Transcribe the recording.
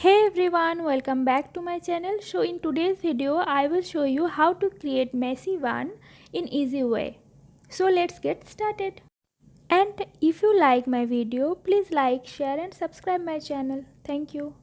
Hey everyone, welcome back to my channel. So in today's video I will show you how to create messy bun in easy way. So let's get started. And if you like my video, please like, share and subscribe my channel. Thank you.